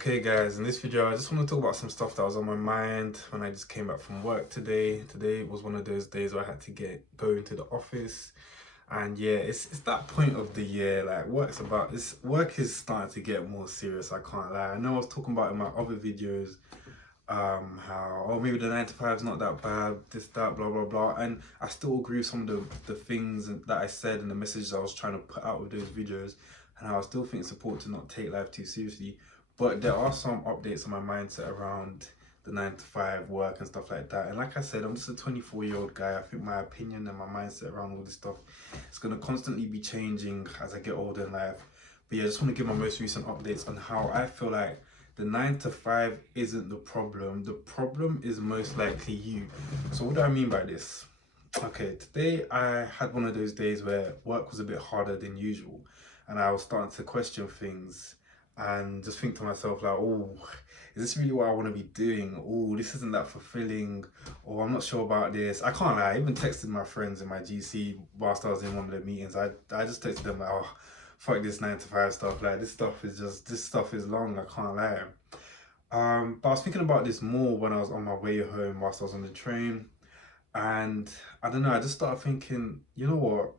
Okay guys, in this video I just want to talk about some stuff that was on my mind when I just came back from work today. Today was one of those days where I had to go into the office, and yeah, it's that point of the year, like work is starting to get more serious, I can't lie. I know I was talking about in my other videos how, oh, maybe the 9 to 5 is not that bad, this, that, blah blah blah, and I still agree with some of the things that I said and the messages I was trying to put out with those videos, and how I still think it's important to not take life too seriously. But there are some updates on my mindset around the 9 to 5 work and stuff like that. And like I said, I'm just a 24-year-old guy. I think my opinion and my mindset around all this stuff is going to constantly be changing as I get older in life. But yeah, I just want to give my most recent updates on how I feel like the 9 to 5 isn't the problem. The problem is most likely you. So what do I mean by this? Okay, today I had one of those days where work was a bit harder than usual, and I was starting to question things and just think to myself like, oh, is this really what I want to be doing? Oh, this isn't that fulfilling, or I'm not sure about this. I can't lie, I even texted my friends in my GC whilst I was in one of the meetings. I just texted them like, oh, fuck this 9 to 5 stuff. Like, this stuff is long, I can't lie. But I was thinking about this more when I was on my way home whilst I was on the train, and I don't know, I just started thinking, you know what?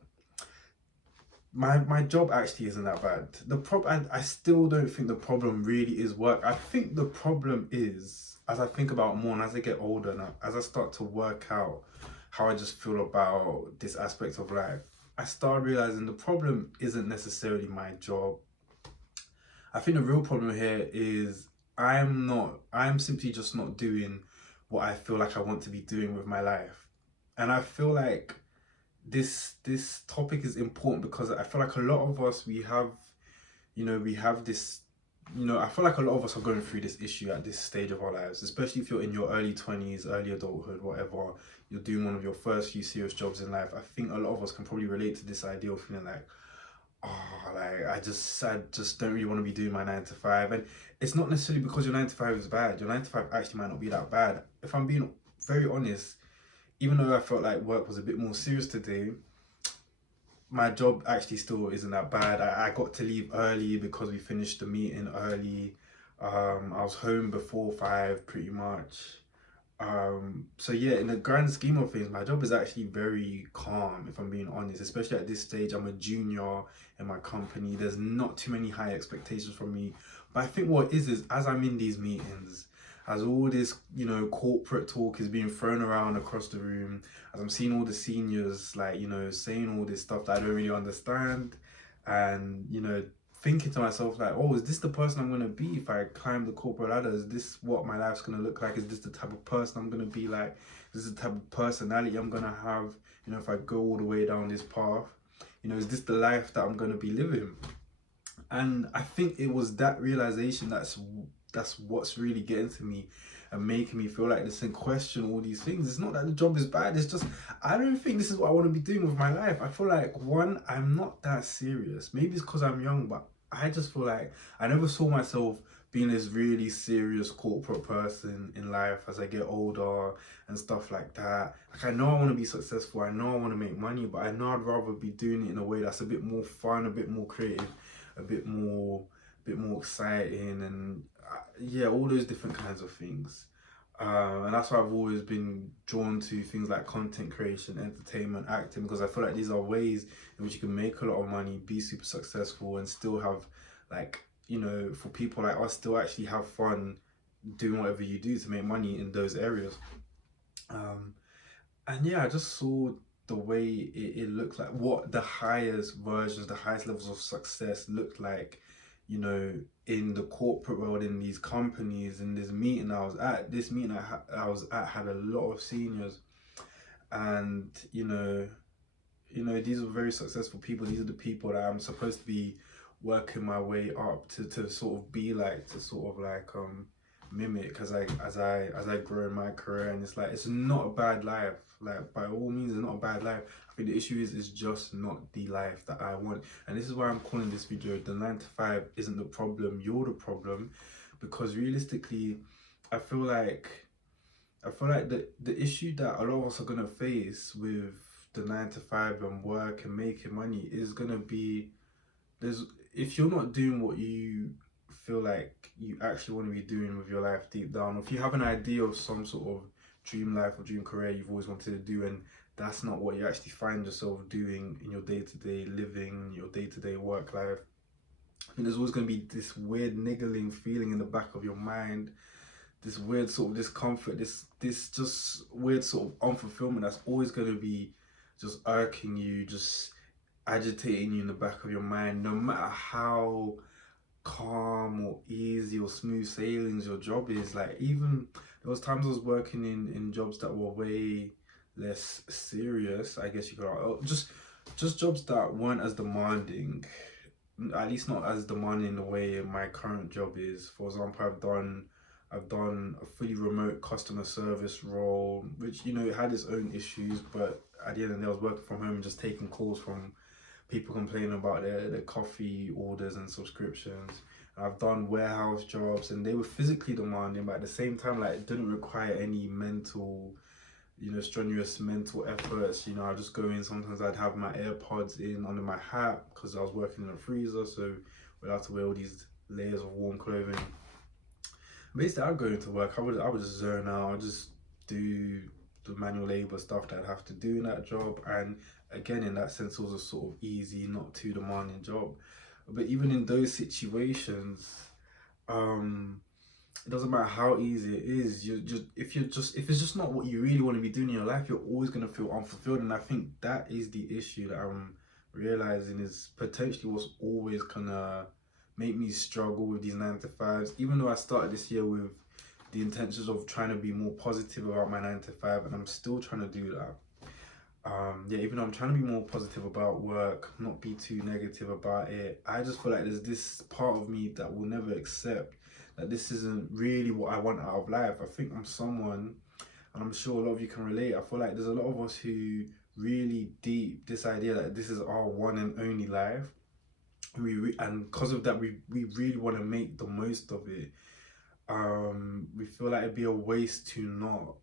My job actually isn't that bad. The problem, I still don't think the problem really is work. I think the problem is, as I think about more and as I get older and as I start to work out how I just feel about this aspect of life, I start realizing the problem isn't necessarily my job. I think the real problem here is I'm simply just not doing what I feel like I want to be doing with my life. And I feel like this topic is important because I feel like a lot of us, we have this, I feel like a lot of us are going through this issue at this stage of our lives, especially if you're in your early 20s, early adulthood, whatever, you're doing one of your first few serious jobs in life. I think a lot of us can probably relate to this idea of feeling like, oh, like I just don't really want to be doing my 9 to 5. And it's not necessarily because your 9 to 5 is bad. Your 9 to 5 actually might not be that bad. If I'm being very honest, even though I felt like work was a bit more serious today, my job actually still isn't that bad. I got to leave early because we finished the meeting early. I was home before 5 pretty much. So yeah, in the grand scheme of things, my job is actually very calm, if I'm being honest, especially at this stage. I'm a junior in my company. There's not too many high expectations from me. But I think what is as I'm in these meetings, as all this, corporate talk is being thrown around across the room, as I'm seeing all the seniors, like, saying all this stuff that I don't really understand, and, thinking to myself like, oh, is this the person I'm gonna be if I climb the corporate ladder? Is this what my life's gonna look like? Is this the type of person I'm gonna be like? Is this the type of personality I'm gonna have, if I go all the way down this path? Is this the life that I'm gonna be living? And I think it was that realization that's what's really getting to me and making me feel like this and question all these things. It's not that the job is bad, it's just I don't think this is what I want to be doing with my life. I feel like, one, I'm not that serious. Maybe it's because I'm young, but I just feel like I never saw myself being this really serious corporate person in life as I get older and stuff like that. Like, I know I want to be successful, I know I want to make money, but I know I'd rather be doing it in a way that's a bit more fun, a bit more creative, a bit more exciting, and yeah, all those different kinds of things. And that's why I've always been drawn to things like content creation, entertainment, acting, because I feel like these are ways in which you can make a lot of money, be super successful, and still have, like, for people like us, still actually have fun doing whatever you do to make money in those areas. Um, and yeah, I just saw the way it looked like, what the highest versions, the highest levels of success looked like, in the corporate world, in these companies. In this meeting I was at, I was at had a lot of seniors, and these are very successful people. These are the people that I'm supposed to be working my way up to sort of be like, to sort of like mimic as I grow in my career. And it's like, it's not a bad life, like, by all means, it's not a bad life. I think the issue is just not the life that I want. And this is why I'm calling this video the 9 to 5 isn't the problem, you're the problem. Because realistically, I feel like the issue that a lot of us are gonna face with the 9 to 5 and work and making money is gonna be, there's if you're not doing what you feel like you actually want to be doing with your life deep down. If you have an idea of some sort of dream life or dream career you've always wanted to do, and that's not what you actually find yourself doing in your day-to-day living, your day-to-day work life, I think there's always going to be this weird niggling feeling in the back of your mind, this weird sort of discomfort, this just weird sort of unfulfillment that's always going to be just irking you, just agitating you in the back of your mind, no matter how calm or easy or smooth sailings your job is. Like, even there was times I was working in jobs that were way less serious, I guess you could, just jobs that weren't as demanding, at least not as demanding in the way my current job is. For example, I've done a fully remote customer service role, which, you know, it had its own issues, but at the end of the day I was working from home and just taking calls from people complaining about their coffee orders and subscriptions. I've done warehouse jobs and they were physically demanding, but at the same time, like, it didn't require any mental, strenuous mental efforts. I just go in, sometimes I'd have my AirPods in under my hat because I was working in a freezer, so we'd have to wear all these layers of warm clothing. Basically, I'd go into work, I would just zone out, I'd just do the manual labor stuff that I'd have to do in that job. And again, in that sense, it was a sort of easy, not too demanding job. But even in those situations, it doesn't matter how easy it is. If it's just not what you really want to be doing in your life, you're always gonna feel unfulfilled. And I think that is the issue that I'm realizing is potentially what's always gonna make me struggle with these 9 to 5s. Even though I started this year with the intentions of trying to be more positive about my 9 to 5, and I'm still trying to do that. Yeah, even though I'm trying to be more positive about work, not be too negative about it, I just feel like there's this part of me that will never accept that this isn't really what I want out of life. I think I'm someone, and I'm sure a lot of you can relate, I feel like there's a lot of us who really deep this idea that this is our one and only life. And because of that, we really want to make the most of it. We feel like it'd be a waste to not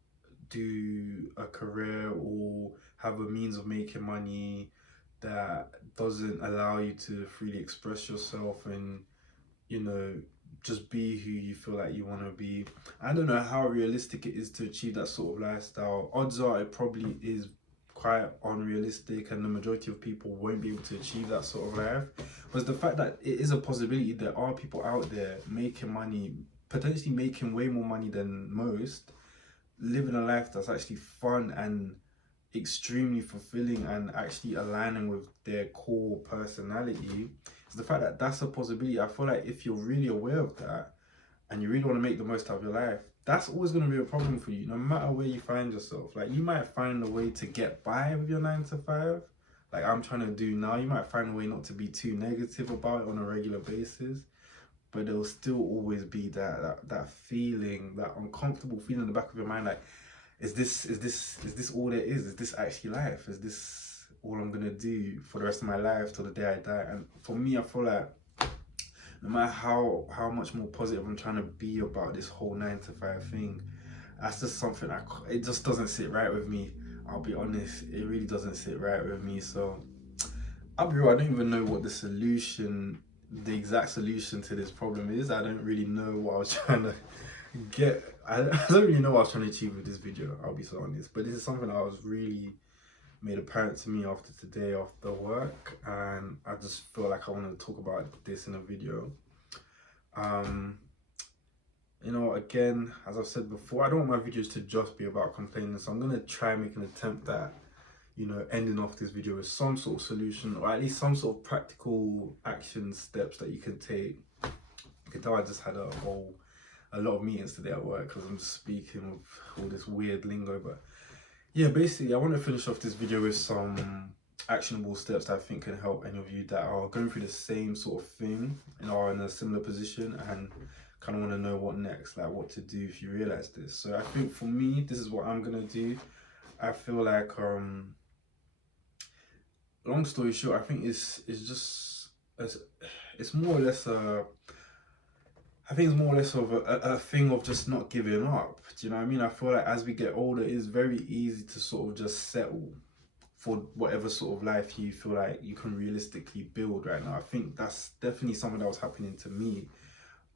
do a career or have a means of making money that doesn't allow you to freely express yourself and, just be who you feel like you want to be. I don't know how realistic it is to achieve that sort of lifestyle. Odds are it probably is quite unrealistic, and the majority of people won't be able to achieve that sort of life. But the fact that it is a possibility, there are people out there making money, potentially making way more money than most, living a life that's actually fun and extremely fulfilling and actually aligning with their core personality. Is the fact that that's a possibility. I feel like if you're really aware of that and you really want to make the most out of your life, that's always going to be a problem for you, no matter where you find yourself. Like, you might find a way to get by with your 9 to 5, like I'm trying to do now. You might find a way not to be too negative about it on a regular basis, but there'll still always be that feeling, that uncomfortable feeling in the back of your mind, like, is this all there is? Is this actually life? Is this all I'm gonna do for the rest of my life till the day I die? And for me, I feel like no matter how much more positive I'm trying to be about this whole 9 to 5 thing, that's just something it just doesn't sit right with me. I'll be honest, it really doesn't sit right with me. So I'll be real, I don't even know what the exact solution to this problem is. I don't really know what I was trying to I don't really know what I was trying to achieve with this video, I'll be so honest. But this is something I was really made apparent to me after today, after work, and I just feel like I want to talk about this in a video. Again, as I've said before, I don't want my videos to just be about complaining, so I'm gonna try and make an attempt at, ending off this video with some sort of solution, or at least some sort of practical action steps that you can take. You can tell I just had a lot of meetings today at work because I'm just speaking with all this weird lingo. But yeah, basically I want to finish off this video with some actionable steps that I think can help any of you that are going through the same sort of thing and are in a similar position and kind of want to know what next, like what to do if you realize this. So I think for me, this is what I'm gonna do. I feel like long story short, I think it's more or less I think it's more or less of a thing of just not giving up. Do you know what I mean? I feel like as we get older, it's very easy to sort of just settle for whatever sort of life you feel like you can realistically build right now. I think that's definitely something that was happening to me.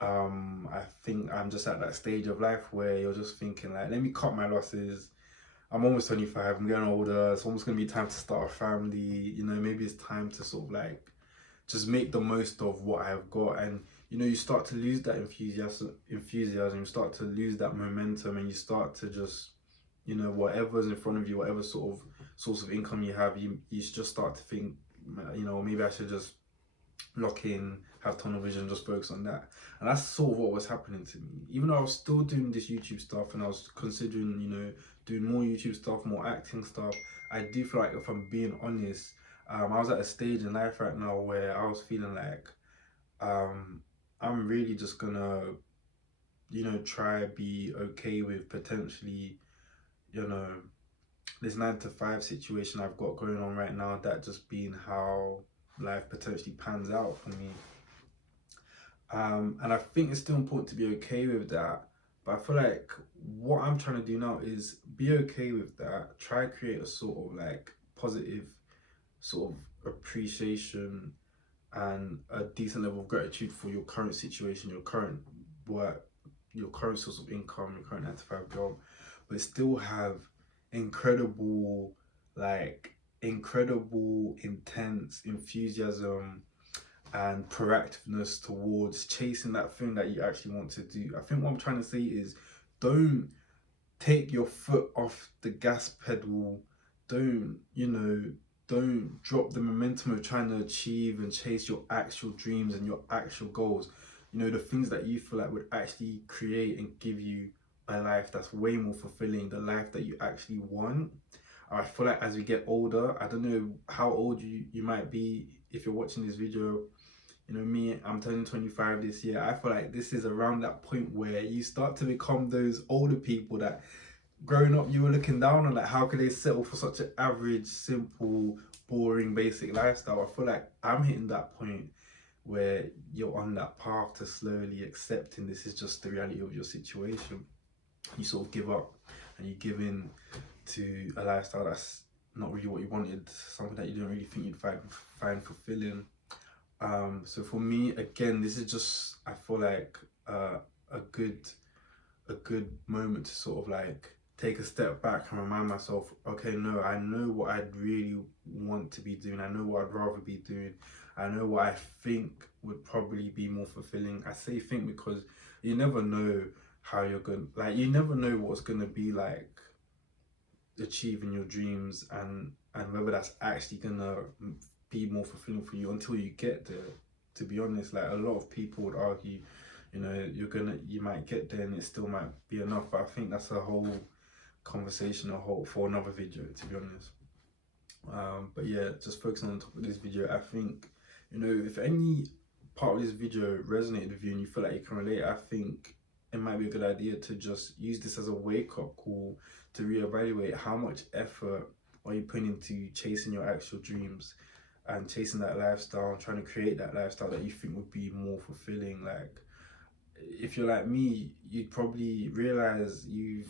I think I'm just at that stage of life where you're just thinking like, let me cut my losses. I'm almost 25, I'm getting older, it's almost gonna be time to start a family, you know, maybe it's time to sort of like just make the most of what I've got. And you know, you start to lose that enthusiasm, you start to lose that momentum, and you start to just, you know, whatever's in front of you, whatever sort of source of income you have, you just start to think, you know, maybe I should just lock in, have tunnel vision, just focus on that. And that's sort of what was happening to me. Even though I was still doing this YouTube stuff and I was considering, you know, doing more YouTube stuff, more acting stuff, I do feel like, if I'm being honest, I was at a stage in life right now where I was feeling like I'm really just gonna, you know, try be okay with potentially, you know, this 9 to 5 situation I've got going on right now, that just being how life potentially pans out for me. And I think it's still important to be okay with that. But I feel like what I'm trying to do now is be okay with that. Try create a sort of like positive sort of appreciation and a decent level of gratitude for your current situation, your current work, your current source of income, your current 9 to 5 job, but still have incredible, like incredible, intense enthusiasm and proactiveness towards chasing that thing that you actually want to do. I think what I'm trying to say is, don't take your foot off the gas pedal. Don't, you know, don't drop the momentum of trying to achieve and chase your actual dreams and your actual goals. You know, the things that you feel like would actually create and give you a life that's way more fulfilling, the life that you actually want. I feel like as we get older, I don't know how old you might be if you're watching this video. You know, me, I'm turning 25 this year. I feel like this is around that point where you start to become those older people that growing up you were looking down on, like, how could they settle for such an average, simple, boring, basic lifestyle. I feel like I'm hitting that point where you're on that path to slowly accepting this is just the reality of your situation. You sort of give up and you give in to a lifestyle that's not really what you wanted, something that you didn't really think you'd find fulfilling. So for me, again, this is just, I feel like a good a good moment to sort of like take a step back and remind myself, okay, no, I know what I'd really want to be doing. I know what I'd rather be doing. I know what I think would probably be more fulfilling. I say think because you never know how you're going, like, you never know what's going to be like achieving your dreams, and whether that's actually going to be more fulfilling for you until you get there. To be honest, like, a lot of people would argue, you know, you might get there and it still might be enough, but I think that's a whole conversation, a whole for another video, to be honest. But yeah, just focusing on the top of this video, I think, you know, if any part of this video resonated with you and you feel like you can relate, I think it might be a good idea to just use this as a wake-up call to reevaluate how much effort are you putting into chasing your actual dreams and chasing that lifestyle, trying to create that lifestyle that you think would be more fulfilling. Like, if you're like me, you'd probably realize you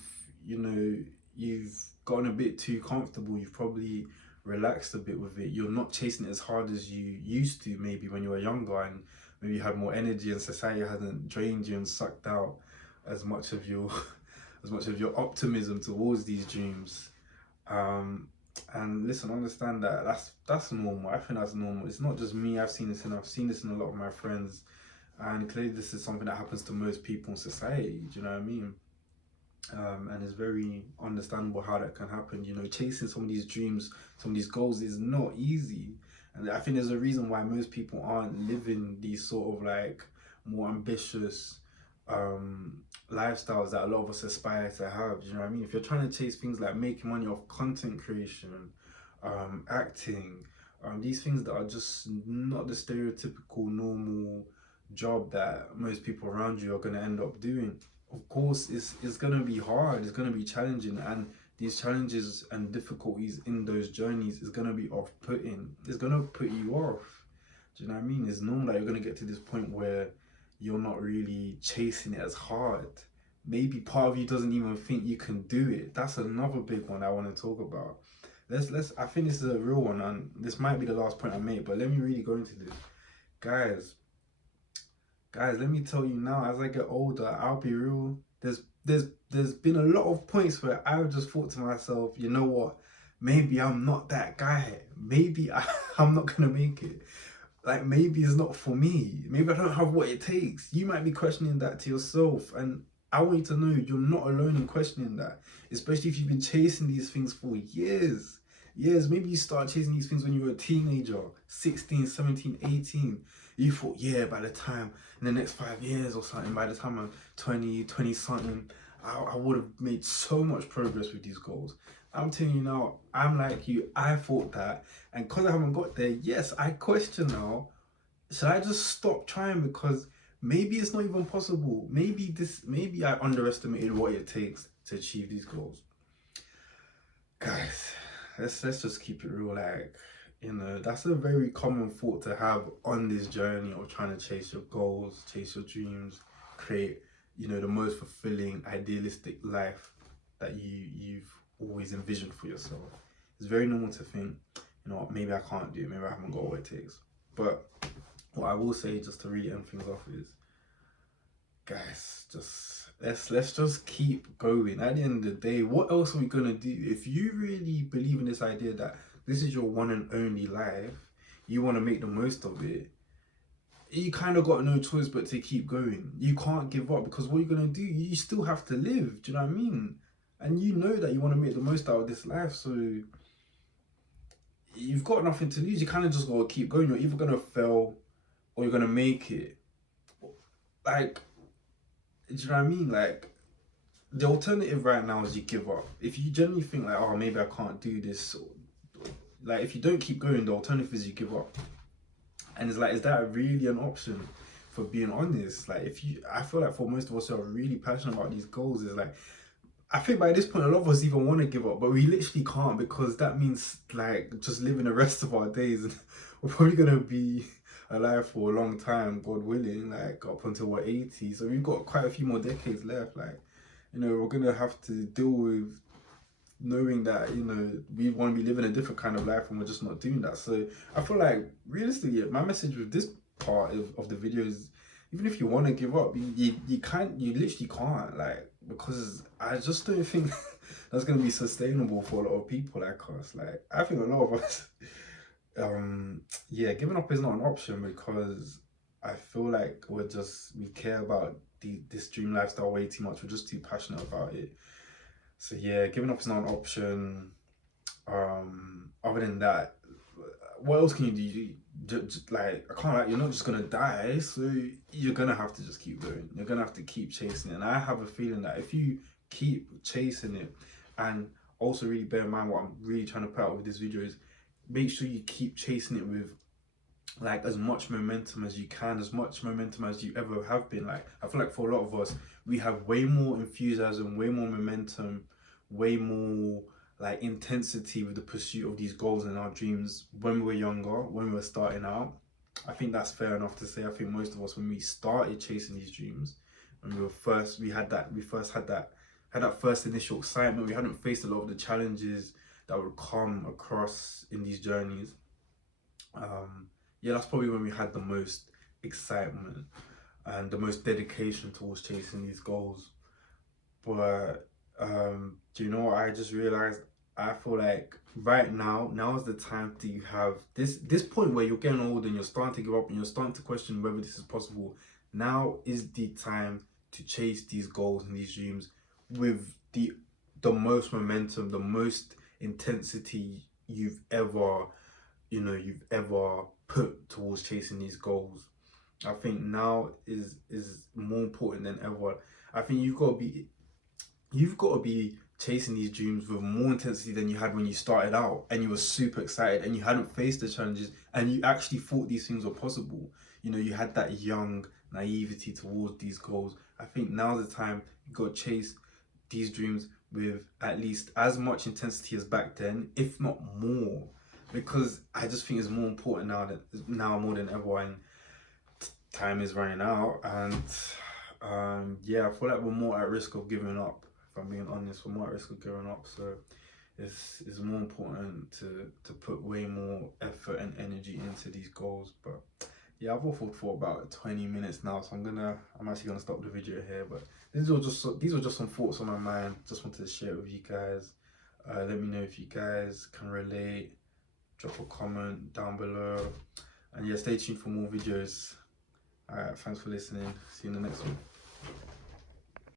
know, you've gotten a bit too comfortable. You've probably relaxed a bit with it. You're not chasing it as hard as you used to, maybe when you were younger, and maybe you had more energy and society hasn't drained you and sucked out as much of your as much of your optimism towards these dreams. And listen, understand that that's normal. I think that's normal. It's not just me. I've seen this in a lot of my friends, and clearly this is something that happens to most people in society. Do you know what I mean? And it's very understandable how that can happen. You know, chasing some of these dreams, some of these goals is not easy, and I think there's a reason why most people aren't living these sort of like more ambitious lifestyles that a lot of us aspire to have. You know what I mean? If you're trying to chase things like making money off content creation, acting, these things that are just not the stereotypical normal job that most people around you are going to end up doing, of course it's going to be hard, it's going to be challenging, and these challenges and difficulties in those journeys is going to be off-putting. It's going to put you off. Do you know what I mean? It's normal that you're going to get to this point where you're not really chasing it as hard. Maybe part of you doesn't even think you can do it. That's another big one I want to talk about. Let's I think this is a real one, and this might be the last point I make, but let me really go into this. Guys, guys, let me tell you now, as I get older, I'll be real. There's been a lot of points where I've just thought to myself, you know what? Maybe I'm not that guy. Maybe I'm not gonna make it. Like maybe it's not for me. Maybe I don't have what it takes. You might be questioning that to yourself, and I want you to know you're not alone in questioning that. Especially if you've been chasing these things for years. Years, maybe you started chasing these things when you were a teenager, 16, 17, 18. You thought, yeah, by the time in the next 5 years or something, by the time I'm 20 something, I would have made so much progress with these goals. I'm telling you now, I'm like you, I thought that. And because I haven't got there, yes, I question now, should I just stop trying because maybe it's not even possible? Maybe I underestimated what it takes to achieve these goals. Guys, let's just keep it real. Like, that's a very common thought to have on this journey of trying to chase your goals, chase your dreams, create, the most fulfilling, idealistic life that you've always envisioned for yourself. It's very normal to think, maybe I can't do it, maybe I haven't got what it takes. But what I will say, just to really end things off, is, guys, just let's just keep going. At the end of the day, what else are we gonna do? If you really believe in this idea that this is your one and only life, you want to make the most of it, you kind of got no choice but to keep going. You can't give up, because what you're gonna do, you still have to live. Do you know what I mean? And you know that you want to make the most out of this life, so you've got nothing to lose. You kind of just gotta keep going. You're either gonna fail or you're gonna make it. Like, do you know what I mean? Like, the alternative right now is you give up. If you genuinely think like, oh, maybe I can't do this, like if you don't keep going, the alternative is you give up. And it's like, is that really an option? For being honest, like I feel like for most of us who are really passionate about these goals, is like, I think by this point a lot of us even want to give up, but we literally can't, because that means like just living the rest of our days. We're probably gonna be alive for a long time, God willing, like up until we're 80. So we've got quite a few more decades left. Like, we're gonna have to deal with knowing that, we want to be living a different kind of life and we're just not doing that. So I feel like realistically, my message with this part of the video is, even if you want to give up, you can't, you literally can't, like, because I just don't think that's going to be sustainable for a lot of people like us. Like, I think a lot of us, yeah, giving up is not an option, because I feel like we care about this dream lifestyle way too much. We're just too passionate about it. So yeah, giving up is not an option. Other than that, what else can you do? Just, like, I can't, like, you're not just gonna die, so you're gonna have to just keep going. You're gonna have to keep chasing it. And I have a feeling that if you keep chasing it, and also really bear in mind what I'm really trying to put out with this video is, make sure you keep chasing it with like as much momentum as you can, as much momentum as you ever have been. Like, I feel like for a lot of us, we have way more enthusiasm, way more momentum, way more like intensity with the pursuit of these goals and our dreams when we were younger, when we were starting out. I think that's fair enough to say. I think most of us, when we started chasing these dreams, when we first had that first initial excitement, we hadn't faced a lot of the challenges that would come across in these journeys. Yeah, that's probably when we had the most excitement and the most dedication towards chasing these goals. But do you know what I just realized? I feel like right now is the time to have this point where you're getting old and you're starting to give up and you're starting to question whether this is possible. Now is the time to chase these goals and these dreams with the most momentum, the most intensity you've ever put towards chasing these goals. I think now is more important than ever. I think you've got to be chasing these dreams with more intensity than you had when you started out and you were super excited and you hadn't faced the challenges and you actually thought these things were possible. You had that young naivety towards these goals. I think now's the time you got to chase these dreams with at least as much intensity as back then, if not more, because I just think it's more important now more than ever, and time is running out. And yeah, I feel like we're more at risk of giving up. If I'm being honest, we're more at risk of giving up. So it's more important to put way more effort and energy into these goals. But Yeah, I've waffled for about 20 minutes now, so I'm actually gonna stop the video here. But these were just some thoughts on my mind. Just wanted to share it with you guys. Let me know if you guys can relate. Drop a comment down below, and yeah, stay tuned for more videos. Alright, thanks for listening. See you in the next one.